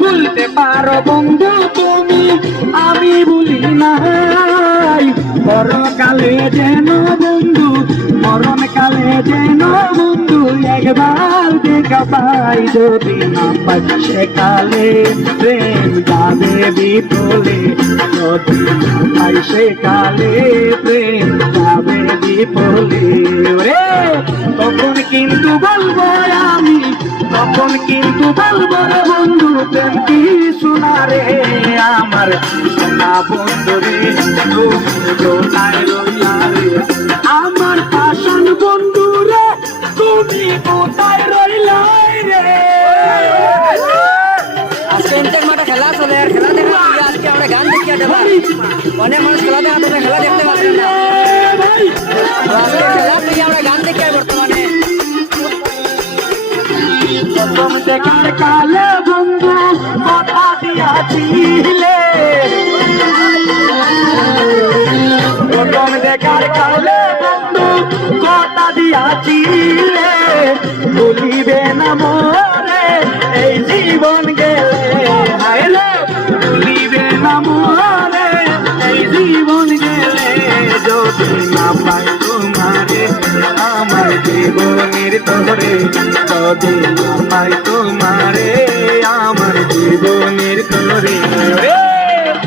ভুলতে পারো বন্ধু তুমি, আমি ভুলি নাই। পরকালে যেন বন্ধু, মরণকালে যেন বন্ধু একবার দেখা পাই। যদি না পাই সেকালে প্রেম যাবে বিফলে, যদি না পাই সেকালে প্রেম যাবে বিফলে। রে তখন কিন্তু বলবো আমি, তখন কিন্তু বলবো রে বন্ধু, প্রেম কি শোনা রে আমার সোনা বন্ধু রে। তুমি কোথায় রইলা রে আমার পাষাণ বন্ধু রে, তুমি কোথায় রইলা রে। আজকে ইন্টার মাঠে খেলা চলে, আর খেলা দেখা আজকে আমরা গান দেখি দেবো। অনেক মানুষ খেলা দেখা, তোমরা খেলা দেখতে পাচ্ছেন না। আজকে খেলা থেকে আমরা গান দেখি বর্তমানে। প্রথম দেখার কালে বন্ধু কথা দিয়াছিলে, প্রথম দেখার কালে বন্ধু কথা দিয়াছিলে, ভুলিবে না মোরে এই জীবন গেলে। হাইলে ভুলিবে না মোরে এই জীবন গেলে, যদি না পাই তোমারে আমার জীবনের তোরে, যদি না পাই তোমারে আমার জীবনে